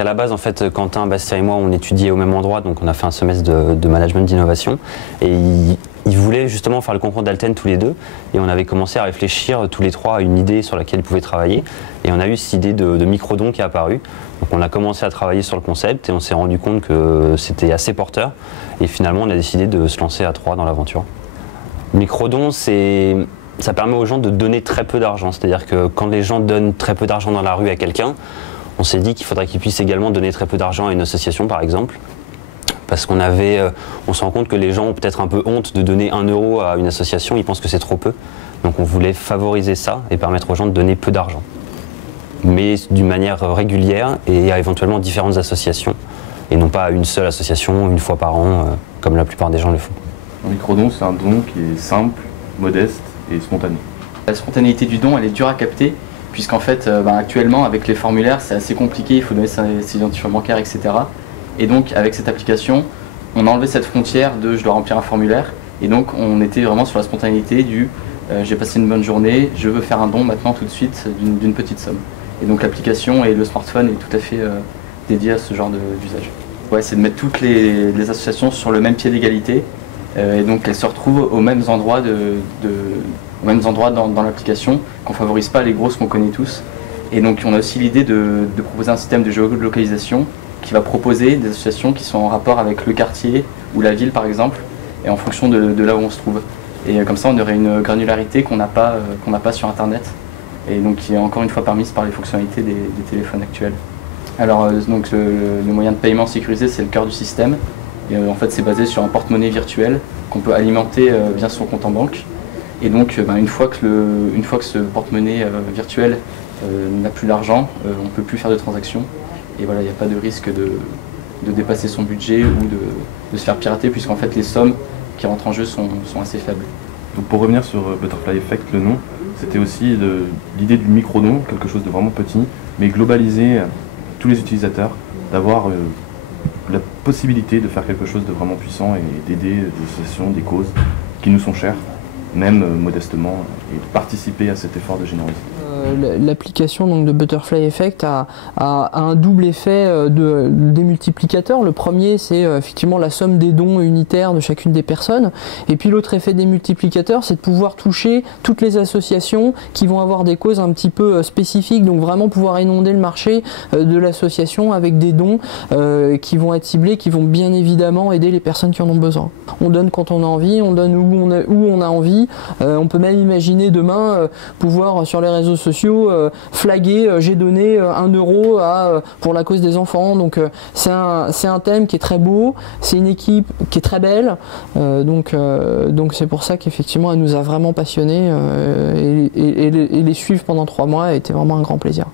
à la base, en fait, Quentin, Bastien et moi, on étudiait au même endroit, donc on a fait un semestre de management d'innovation. Et il voulait justement faire le concours d'Alten tous les deux. Et on avait commencé à réfléchir tous les trois à une idée sur laquelle ils pouvaient travailler. Et on a eu cette idée de microdon qui est apparue. Donc on a commencé à travailler sur le concept et on s'est rendu compte que c'était assez porteur. Et finalement, on a décidé de se lancer à trois dans l'aventure. Microdon, ça permet aux gens de donner très peu d'argent. C'est-à-dire que quand les gens donnent très peu d'argent dans la rue à quelqu'un, on s'est dit qu'il faudrait qu'ils puissent également donner très peu d'argent à une association, par exemple. Parce on se rend compte que les gens ont peut-être un peu honte de donner 1 euro à une association, ils pensent que c'est trop peu. Donc on voulait favoriser ça et permettre aux gens de donner peu d'argent. Mais d'une manière régulière et à éventuellement différentes associations. Et non pas à une seule association, une fois par an, comme la plupart des gens le font. Un microdon, c'est un don qui est simple, modeste et spontané. La spontanéité du don, elle est dure à capter, puisqu'en fait, actuellement, avec les formulaires, c'est assez compliqué, il faut donner ses identifiants bancaires, etc. Et donc, avec cette application, on a enlevé cette frontière de je dois remplir un formulaire, et donc on était vraiment sur la spontanéité du j'ai passé une bonne journée, je veux faire un don maintenant tout de suite d'une petite somme. Et donc l'application et le smartphone est tout à fait dédié à ce genre d'usage. Ouais, c'est de mettre toutes les associations sur le même pied d'égalité, et donc elles se retrouvent aux mêmes endroits, dans l'application, qu'on ne favorise pas les grosses qu'on connaît tous. Et donc on a aussi l'idée de proposer un système de géolocalisation qui va proposer des associations qui sont en rapport avec le quartier ou la ville par exemple, et en fonction de là où on se trouve. Et comme ça on aurait une granularité qu'on n'a pas sur internet, et donc qui est encore une fois permise par les fonctionnalités des téléphones actuels. Alors donc le moyen de paiement sécurisé, c'est le cœur du système. Et en fait, c'est basé sur un porte-monnaie virtuel qu'on peut alimenter via son compte en banque. Et donc, une fois que ce porte-monnaie virtuel n'a plus l'argent, on ne peut plus faire de transactions. Et voilà, il n'y a pas de risque de dépasser son budget ou de se faire pirater, puisqu'en fait, les sommes qui rentrent en jeu sont assez faibles. Donc pour revenir sur Butterfly Effect, le nom, c'était aussi l'idée du micro-don, quelque chose de vraiment petit, mais globaliser tous les utilisateurs, d'avoir la possibilité de faire quelque chose de vraiment puissant et d'aider des associations, des causes qui nous sont chères, même modestement, et de participer à cet effort de générosité. L'application donc de Butterfly Effect a un double effet des multiplicateurs. Le premier, c'est effectivement la somme des dons unitaires de chacune des personnes. Et puis l'autre effet des multiplicateurs, c'est de pouvoir toucher toutes les associations qui vont avoir des causes un petit peu spécifiques. Donc vraiment pouvoir inonder le marché de l'association avec des dons qui vont être ciblés, qui vont bien évidemment aider les personnes qui en ont besoin. On donne quand on a envie, on donne où on a envie. On peut même imaginer demain pouvoir sur les réseaux sociaux flaguer j'ai donné 1 euro pour la cause des enfants. Donc c'est un thème qui est très beau, c'est une équipe qui est très belle, donc c'est pour ça qu'effectivement elle nous a vraiment passionnés, et les suivre pendant 3 mois a été vraiment un grand plaisir.